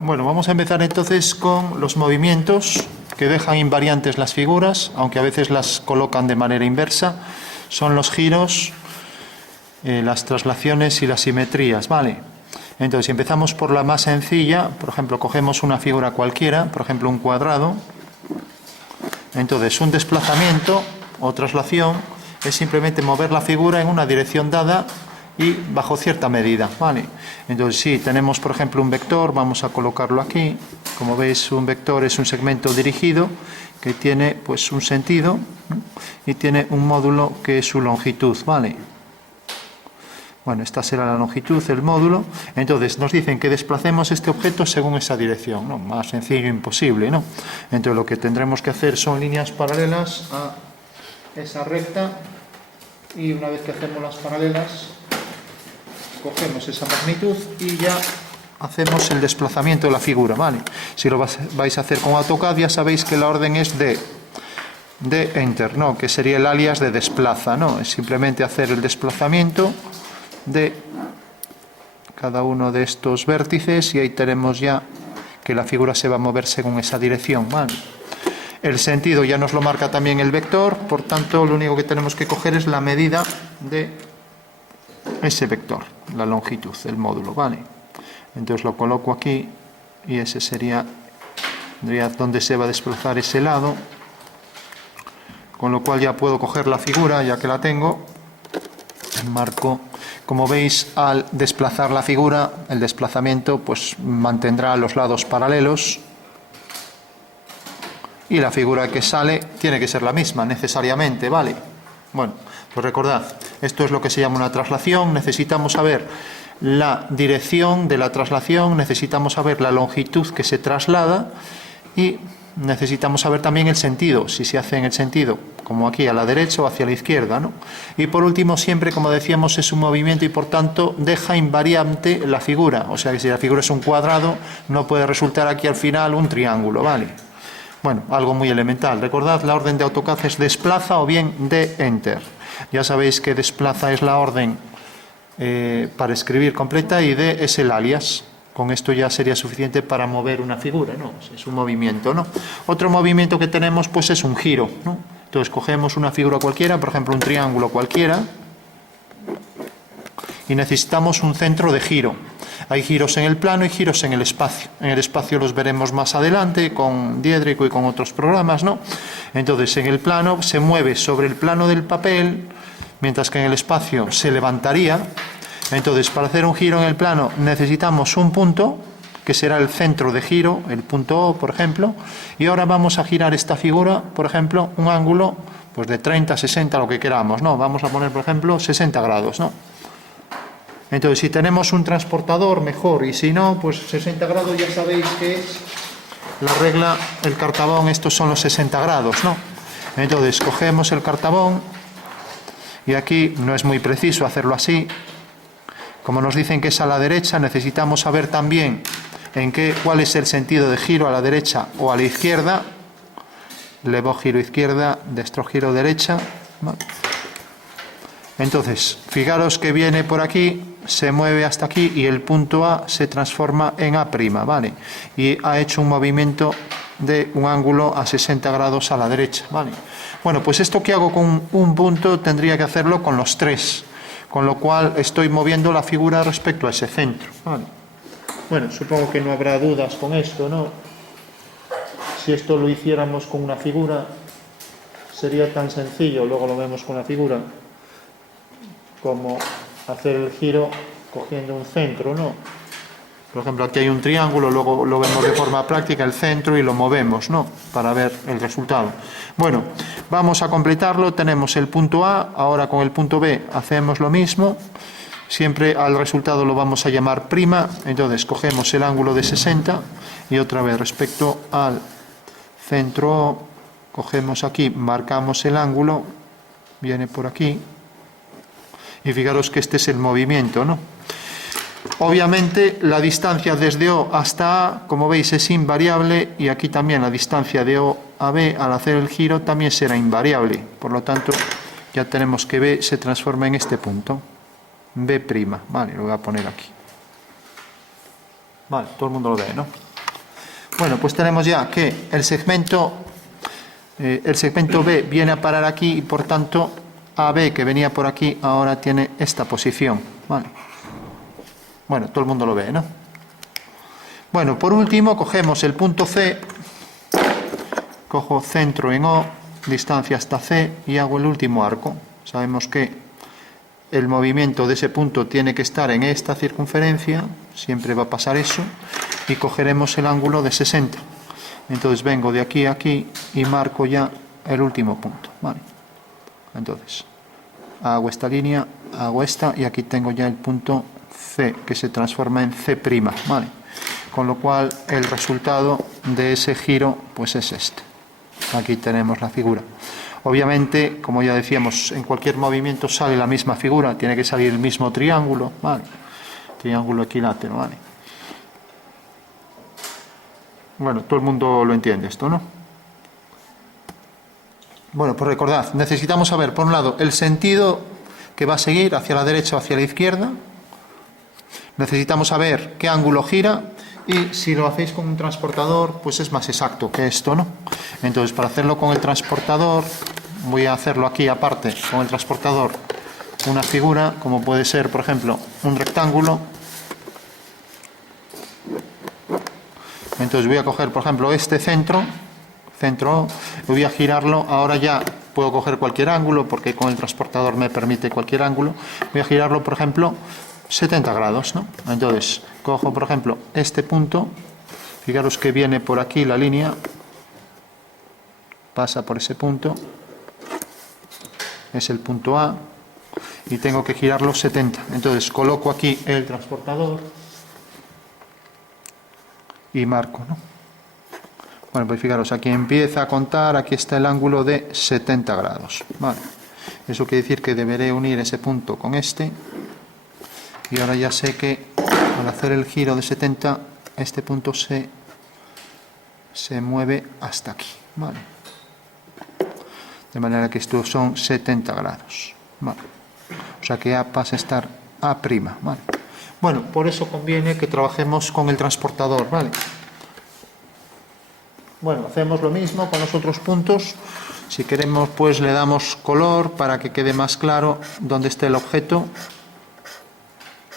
Bueno, vamos a empezar entonces con los movimientos que dejan invariantes las figuras, aunque a veces las colocan de manera inversa. Son los giros, las traslaciones y las simetrías, ¿vale? Entonces, si empezamos por la más sencilla, por ejemplo, cogemos una figura cualquiera, por ejemplo, un cuadrado. Entonces, un desplazamiento o traslación es simplemente mover la figura en una dirección dada y bajo cierta medida, ¿vale? Entonces, si tenemos, por ejemplo, un vector, vamos a colocarlo aquí. Como veis, un vector es un segmento dirigido que tiene, pues, un sentido y tiene un módulo que es su longitud, ¿vale? Bueno, esta será la longitud, el módulo. Entonces, nos dicen que desplacemos este objeto según esa dirección, ¿no? Más sencillo imposible, ¿no? Entonces, lo que tendremos que hacer son líneas paralelas a esa recta y una vez que hacemos las paralelas, cogemos esa magnitud y ya hacemos el desplazamiento de la figura, ¿vale? Si lo vais a hacer con AutoCAD, ya sabéis que la orden es de Enter, ¿no? Que sería el alias de desplaza, ¿no? Es simplemente hacer el desplazamiento de cada uno de estos vértices y ahí tenemos ya que la figura se va a mover según esa dirección, ¿vale? El sentido ya nos lo marca también el vector, por tanto lo único que tenemos que coger es la medida de ese vector, la longitud, el módulo, ¿vale? Entonces lo coloco aquí y ese sería donde se va a desplazar ese lado, con lo cual ya puedo coger la figura, ya que la tengo, marco. Como veis, al desplazar la figura, el desplazamiento pues mantendrá los lados paralelos y la figura que sale tiene que ser la misma necesariamente, ¿vale? Bueno, pues recordad, esto es lo que se llama una traslación. Necesitamos saber la dirección de la traslación, necesitamos saber la longitud que se traslada y necesitamos saber también el sentido, si se hace en el sentido como aquí a la derecha o hacia la izquierda, ¿no? Y por último, siempre, como decíamos, es un movimiento y por tanto deja invariante la figura, o sea que si la figura es un cuadrado no puede resultar aquí al final un triángulo, ¿vale? Bueno, algo muy elemental. Recordad, la orden de AutoCAD es desplaza o bien de Enter. Ya sabéis que desplaza es la orden para escribir completa y de es el alias. Con esto ya sería suficiente para mover una figura, ¿no? Es un movimiento, ¿no? Otro movimiento que tenemos pues es un giro, ¿no? Entonces cogemos una figura cualquiera, por ejemplo un triángulo cualquiera, y necesitamos un centro de giro. Hay giros en el plano y giros en el espacio. En el espacio los veremos más adelante con Diedrico y con otros programas, ¿no? Entonces en el plano se mueve sobre el plano del papel, mientras que en el espacio se levantaría. Entonces, para hacer un giro en el plano necesitamos un punto, que será el centro de giro, el punto O, por ejemplo, y ahora vamos a girar esta figura, por ejemplo, un ángulo pues de 30, 60, lo que queramos, ¿no? Vamos a poner, por ejemplo, 60 grados, ¿no? Entonces, si tenemos un transportador, mejor, y si no, pues 60 grados ya sabéis que es la regla, el cartabón, estos son los 60 grados, ¿no? Entonces, cogemos el cartabón, y aquí no es muy preciso hacerlo así. Como nos dicen que es a la derecha, necesitamos saber también cuál es el sentido de giro a la derecha o a la izquierda. Levo giro izquierda, destro giro derecha. Entonces, fijaros que viene por aquí, se mueve hasta aquí y el punto A se transforma en A', ¿vale? Y ha hecho un movimiento de un ángulo a 60 grados a la derecha, ¿vale? Bueno, pues esto que hago con un punto tendría que hacerlo con los tres. Con lo cual estoy moviendo la figura respecto a ese centro, ¿vale? Bueno, supongo que no habrá dudas con esto, ¿no? Si esto lo hiciéramos con una figura, sería tan sencillo, luego lo vemos con la figura, como hacer el giro cogiendo un centro, ¿no? Por ejemplo, aquí hay un triángulo, luego lo vemos de forma práctica, el centro, y lo movemos, ¿no? Para ver el resultado. Bueno, vamos a completarlo. Tenemos el punto A, ahora con el punto B hacemos lo mismo. Siempre al resultado lo vamos a llamar prima. Entonces cogemos el ángulo de 60 y otra vez respecto al centro O, cogemos aquí, marcamos el ángulo, viene por aquí. Y fijaros que este es el movimiento, ¿no? Obviamente la distancia desde O hasta A, como veis, es invariable y aquí también la distancia de O a B al hacer el giro también será invariable. Por lo tanto, ya tenemos que B se transforma en este punto. B', vale, lo voy a poner aquí. Vale, todo el mundo lo ve, ¿no? Bueno, pues tenemos ya que el segmento B viene a parar aquí y por tanto AB, que venía por aquí, ahora tiene esta posición. Vale. Bueno, todo el mundo lo ve, ¿no? Bueno, por último, cogemos el punto C, cojo centro en O, distancia hasta C y hago el último arco. Sabemos que el movimiento de ese punto tiene que estar en esta circunferencia, siempre va a pasar eso, y cogeremos el ángulo de 60. Entonces vengo de aquí a aquí y marco ya el último punto. Vale. Entonces, hago esta línea, hago esta y aquí tengo ya el punto C, que se transforma en C'. Vale. Con lo cual el resultado de ese giro pues es este. Aquí tenemos la figura. Obviamente, como ya decíamos, en cualquier movimiento sale la misma figura, tiene que salir el mismo triángulo, ¿vale? Triángulo equilátero, ¿vale? Bueno, todo el mundo lo entiende esto, ¿no? Bueno, pues recordad, necesitamos saber, por un lado, el sentido que va a seguir hacia la derecha o hacia la izquierda. Necesitamos saber qué ángulo gira y si lo hacéis con un transportador, pues es más exacto que esto, ¿no? Entonces, para hacerlo con el transportador, voy a hacerlo aquí aparte, con el transportador, una figura, como puede ser, por ejemplo, un rectángulo. Entonces voy a coger, por ejemplo, este centro, voy a girarlo, ahora ya puedo coger cualquier ángulo, porque con el transportador me permite cualquier ángulo, voy a girarlo, por ejemplo, 70 grados, ¿no? Entonces, cojo, por ejemplo, este punto, fijaros que viene por aquí la línea, pasa por ese punto, es el punto A, y tengo que girarlo 70. Entonces, coloco aquí el transportador y marco, ¿no? Bueno, pues fijaros, aquí empieza a contar, aquí está el ángulo de 70 grados, ¿vale? Eso quiere decir que deberé unir ese punto con este. Y ahora ya sé que al hacer el giro de 70, este punto se mueve hasta aquí, ¿vale? De manera que estos son 70 grados, ¿vale? O sea que A pasa a estar A', ¿vale? Bueno, por eso conviene que trabajemos con el transportador, ¿vale? Bueno, hacemos lo mismo con los otros puntos. Si queremos, pues le damos color para que quede más claro dónde está el objeto.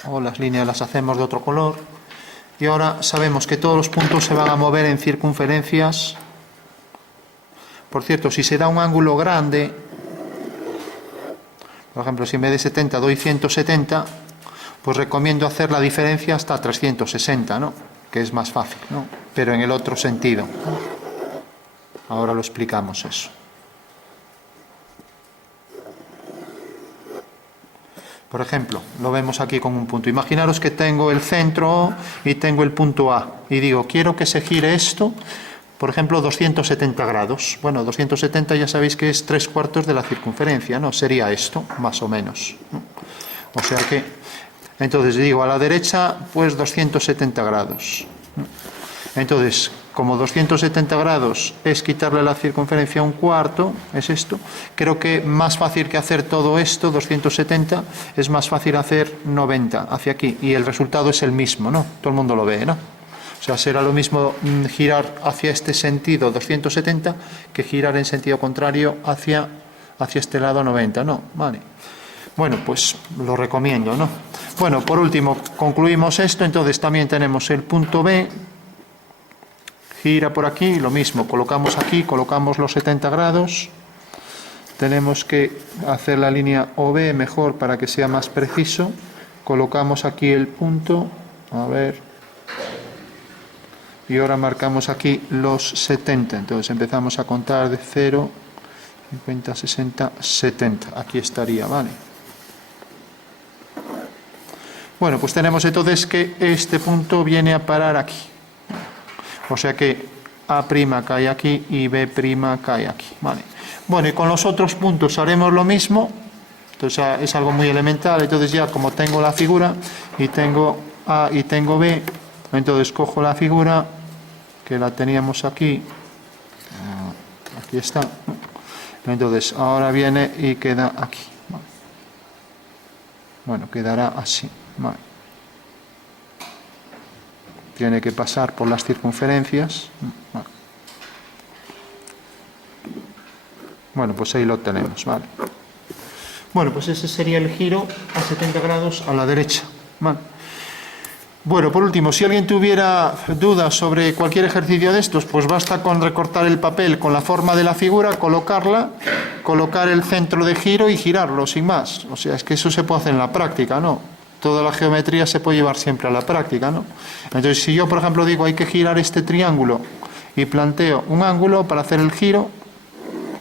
O las líneas las hacemos de otro color. Y ahora sabemos que todos los puntos se van a mover en circunferencias. Por cierto, si se da un ángulo grande, por ejemplo, si en vez de 70 doy 170, pues recomiendo hacer la diferencia hasta 360, ¿no? Que es más fácil, ¿no? Pero en el otro sentido. Ahora lo explicamos eso. Por ejemplo, lo vemos aquí con un punto. Imaginaros que tengo el centro y tengo el punto A. Y digo, quiero que se gire esto, por ejemplo, 270 grados. Bueno, 270 ya sabéis que es 3/4 de la circunferencia, ¿no? Sería esto, más o menos, ¿no? O sea que, entonces digo, a la derecha, pues 270 grados. Entonces, como 270 grados es quitarle la circunferencia 1/4, es esto, creo que más fácil que hacer todo esto, 270, es más fácil hacer 90 hacia aquí, y el resultado es el mismo, ¿no? Todo el mundo lo ve, ¿no? O sea, será lo mismo girar hacia este sentido 270 que girar en sentido contrario hacia este lado 90, ¿no? Vale. Bueno, pues lo recomiendo, ¿no? Bueno, por último, concluimos esto, entonces también tenemos el punto B, gira por aquí, lo mismo, colocamos aquí, colocamos los 70 grados, tenemos que hacer la línea OB mejor para que sea más preciso, colocamos aquí el punto, a ver, y ahora marcamos aquí los 70, entonces empezamos a contar de 0, 50, 60, 70, aquí estaría, ¿vale? Bueno, pues tenemos entonces que este punto viene a parar aquí. O sea que A' cae aquí y B' cae aquí, ¿vale? Bueno, y con los otros puntos haremos lo mismo. Entonces es algo muy elemental. Entonces ya como tengo la figura y tengo A y tengo B, entonces cojo la figura que la teníamos aquí. Aquí está. Entonces ahora viene y queda aquí. Bueno, quedará así. Vale. tiene que pasar por las circunferencias. Bueno, pues ahí lo tenemos, ¿vale? Bueno, pues ese sería el giro a 70 grados a la derecha, ¿vale? Bueno, por último, si alguien tuviera dudas sobre cualquier ejercicio de estos, pues basta con recortar el papel con la forma de la figura, colocarla, colocar el centro de giro y girarlo, sin más. O sea, es que eso se puede hacer en la práctica, ¿no? Toda la geometría se puede llevar siempre a la práctica, ¿no? Entonces, si yo, por ejemplo, digo hay que girar este triángulo y planteo un ángulo para hacer el giro,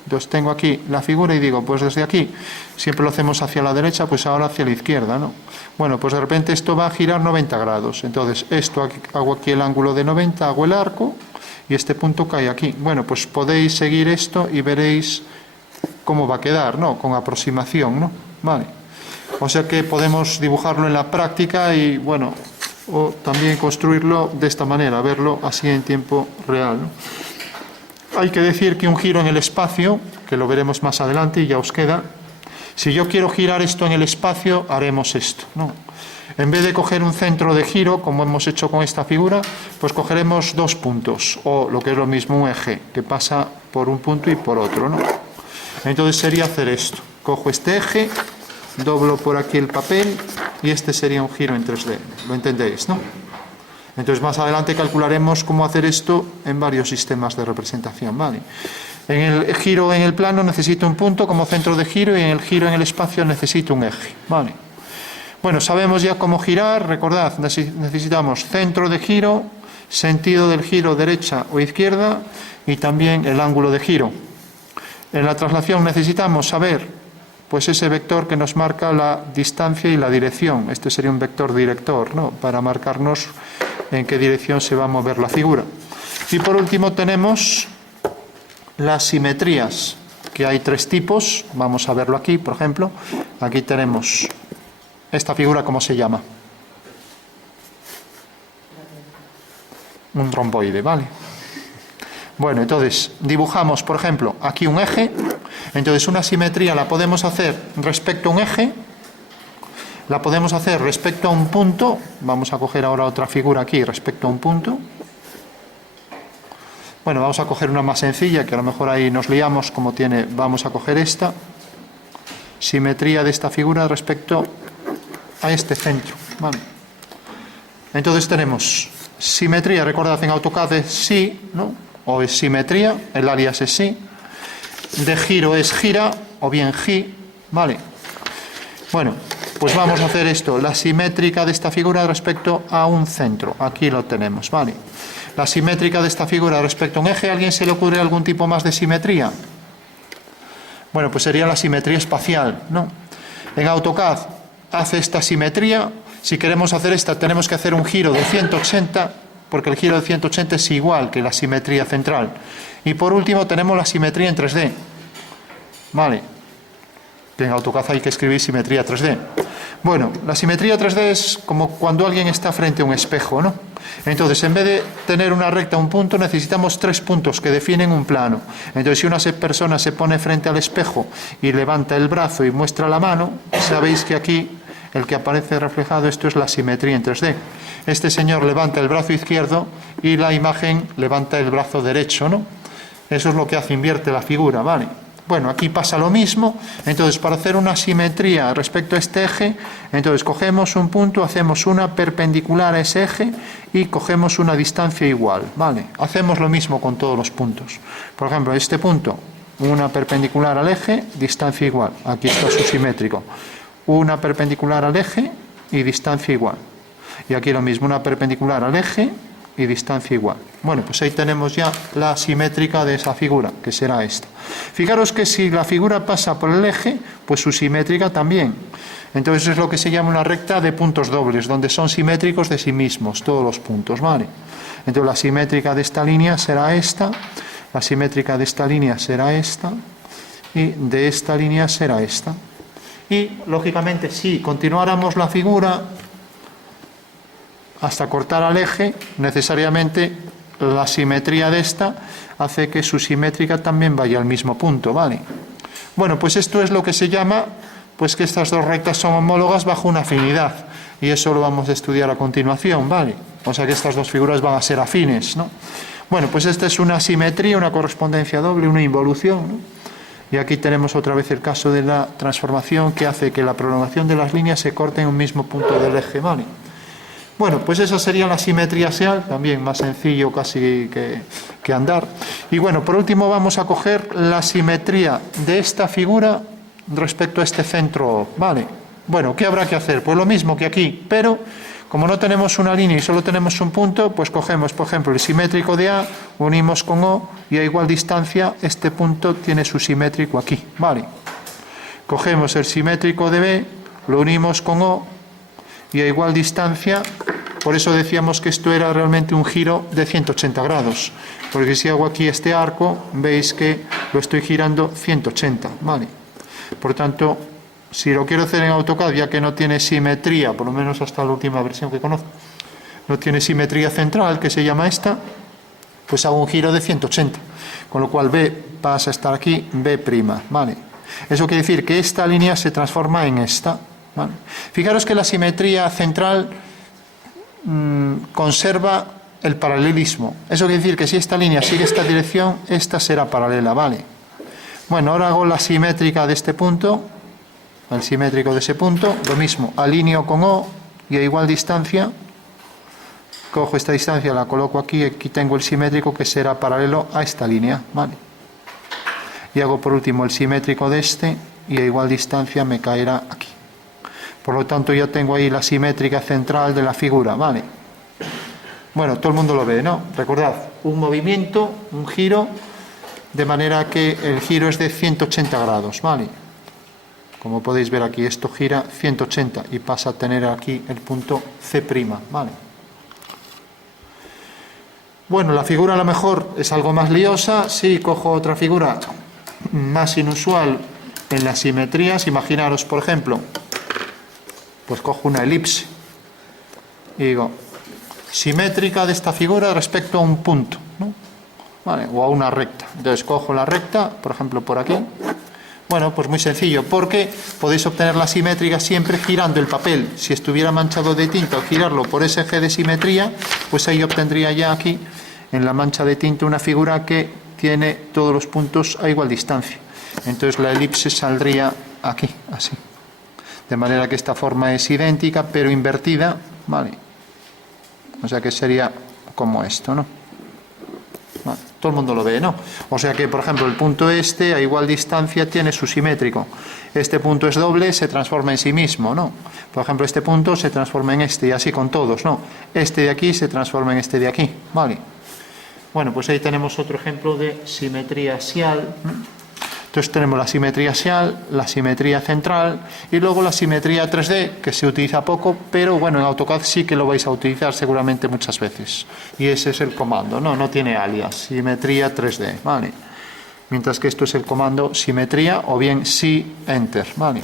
entonces tengo aquí la figura y digo, pues desde aquí, siempre lo hacemos hacia la derecha, pues ahora hacia la izquierda, ¿no? Bueno, pues de repente esto va a girar 90 grados. Entonces, hago aquí el ángulo de 90, hago el arco y este punto cae aquí. Bueno, pues podéis seguir esto y veréis cómo va a quedar, ¿no? Con aproximación, ¿no? Vale. O sea que podemos dibujarlo en la práctica y, bueno, o también construirlo de esta manera, verlo así en tiempo real, ¿no? Hay que decir que un giro en el espacio, que lo veremos más adelante y ya os queda, si yo quiero girar esto en el espacio, haremos esto, ¿no? En vez de coger un centro de giro, como hemos hecho con esta figura, pues cogeremos dos puntos, o lo que es lo mismo, un eje, que pasa por un punto y por otro, ¿no? Entonces sería hacer esto. Cojo este eje, doblo por aquí el papel, y este sería un giro en 3D. ¿Lo entendéis, no? Entonces más adelante calcularemos cómo hacer esto en varios sistemas de representación, ¿vale? En el giro en el plano necesito un punto como centro de giro y en el giro en el espacio necesito un eje, ¿vale? Bueno, sabemos ya cómo girar, recordad, necesitamos centro de giro, sentido del giro derecha o izquierda y también el ángulo de giro. En la traslación necesitamos saber pues ese vector que nos marca la distancia y la dirección. Este sería un vector director, ¿no? Para marcarnos en qué dirección se va a mover la figura. Y por último tenemos las simetrías, que hay tres tipos. Vamos a verlo aquí, por ejemplo. Aquí tenemos esta figura, ¿cómo se llama? Un romboide, ¿vale? Bueno, entonces dibujamos, por ejemplo, aquí un eje. Entonces una simetría la podemos hacer respecto a un eje, la podemos hacer respecto a un punto. Vamos a coger ahora otra figura aquí respecto a un punto. Bueno, vamos a coger una más sencilla, que a lo mejor ahí nos liamos como tiene. Vamos a coger esta simetría de esta figura respecto a este centro, ¿vale? Entonces tenemos simetría, recordad en AutoCAD es sí, ¿no? O es simetría, el alias es sí. De giro es gira o bien gi, ¿vale? Bueno, pues vamos a hacer esto, la simétrica de esta figura respecto a un centro. Aquí lo tenemos, ¿vale? La simétrica de esta figura respecto a un eje. ¿A alguien se le ocurre algún tipo más de simetría? Bueno, pues sería la simetría espacial, ¿no? En AutoCAD hace esta simetría. Si queremos hacer esta, tenemos que hacer un giro de 180, porque el giro de 180 es igual que la simetría central. Y por último tenemos la simetría en 3D. ¿Vale? Que en AutoCAD hay que escribir simetría 3D. Bueno, la simetría 3D es como cuando alguien está frente a un espejo, ¿no? Entonces, en vez de tener una recta, un punto, necesitamos tres puntos que definen un plano. Entonces, si una persona se pone frente al espejo y levanta el brazo y muestra la mano, sabéis que aquí el que aparece reflejado, esto es la simetría en 3D. Este señor levanta el brazo izquierdo y la imagen levanta el brazo derecho, ¿no? Eso es lo que hace, invierte la figura, ¿vale? Bueno, aquí pasa lo mismo. Entonces, para hacer una simetría respecto a este eje, entonces cogemos un punto, hacemos una perpendicular a ese eje y cogemos una distancia igual, ¿vale? Hacemos lo mismo con todos los puntos. Por ejemplo, este punto, una perpendicular al eje, distancia igual. Aquí está su simétrico. Una perpendicular al eje y distancia igual. Y aquí lo mismo, una perpendicular al eje y distancia igual. Bueno, pues ahí tenemos ya la simétrica de esa figura, que será esta. Fijaros que si la figura pasa por el eje, pues su simétrica también. Entonces es lo que se llama una recta de puntos dobles, donde son simétricos de sí mismos, todos los puntos, ¿vale? Entonces la simétrica de esta línea será esta, la simétrica de esta línea será esta, y de esta línea será esta. Y, lógicamente, si continuáramos la figura hasta cortar al eje, necesariamente la simetría de esta hace que su simétrica también vaya al mismo punto, ¿vale? Bueno, pues esto es lo que se llama, pues que estas dos rectas son homólogas bajo una afinidad, y eso lo vamos a estudiar a continuación, ¿vale? O sea que estas dos figuras van a ser afines, ¿no? Bueno, pues esta es una simetría, una correspondencia doble, una involución, ¿no? Y aquí tenemos otra vez el caso de la transformación que hace que la prolongación de las líneas se corte en un mismo punto del eje, ¿vale? Bueno, pues esa sería la simetría axial, también más sencillo casi que andar. Y bueno, por último vamos a coger la simetría de esta figura respecto a este centro O, ¿vale? Bueno, ¿qué habrá que hacer? Pues lo mismo que aquí, pero como no tenemos una línea y solo tenemos un punto, pues cogemos, por ejemplo, el simétrico de A, unimos con O y a igual distancia este punto tiene su simétrico aquí, ¿vale? Cogemos el simétrico de B, lo unimos con O y a igual distancia, por eso decíamos que esto era realmente un giro de 180 grados, porque si hago aquí este arco, veis que lo estoy girando 180, ¿vale? Por tanto, si lo quiero hacer en AutoCAD, ya que no tiene simetría, por lo menos hasta la última versión que conozco, no tiene simetría central, que se llama esta, pues hago un giro de 180, con lo cual B pasa a estar aquí, B', ¿vale? Eso quiere decir que esta línea se transforma en esta, ¿vale? Fijaros que la simetría central conserva el paralelismo. Eso quiere decir que si esta línea sigue esta dirección, esta será paralela, ¿vale? Bueno, ahora hago la simétrica de este punto, el simétrico de ese punto, lo mismo, alineo con O y a igual distancia, cojo esta distancia, la coloco aquí y aquí tengo el simétrico que será paralelo a esta línea, ¿vale? Y hago por último el simétrico de este y a igual distancia me caerá aquí. Por lo tanto ya tengo ahí la simétrica central de la figura, ¿vale? Bueno, todo el mundo lo ve, ¿no? Recordad, un movimiento, un giro, de manera que el giro es de 180 grados, ¿vale? Como podéis ver aquí, esto gira 180 y pasa a tener aquí el punto C', ¿vale? Bueno, la figura a lo mejor es algo más liosa. Si cojo otra figura más inusual en las simetrías, imaginaros, por ejemplo, pues cojo una elipse y digo, simétrica de esta figura respecto a un punto, ¿no? ¿Vale? O a una recta. Entonces cojo la recta, por ejemplo, por aquí. Bueno, pues muy sencillo, porque podéis obtener la simétrica siempre girando el papel. Si estuviera manchado de tinta o girarlo por ese eje de simetría, pues ahí obtendría ya aquí, en la mancha de tinta, una figura que tiene todos los puntos a igual distancia. Entonces la elipse saldría aquí, así. De manera que esta forma es idéntica, pero invertida, ¿vale? O sea que sería como esto, ¿no? Vale, todo el mundo lo ve, ¿no? O sea que, por ejemplo, el punto este a igual distancia tiene su simétrico. Este punto es doble, se transforma en sí mismo, ¿no? Por ejemplo, este punto se transforma en este y así con todos, ¿no? Este de aquí se transforma en este de aquí, ¿vale? Bueno, pues ahí tenemos otro ejemplo de simetría axial. Entonces tenemos la simetría axial, la simetría central y luego la simetría 3D, que se utiliza poco, pero bueno, en AutoCAD sí que lo vais a utilizar seguramente muchas veces. Y ese es el comando, no tiene alias, simetría 3D, ¿vale? Mientras que esto es el comando simetría o bien sí, enter, ¿vale?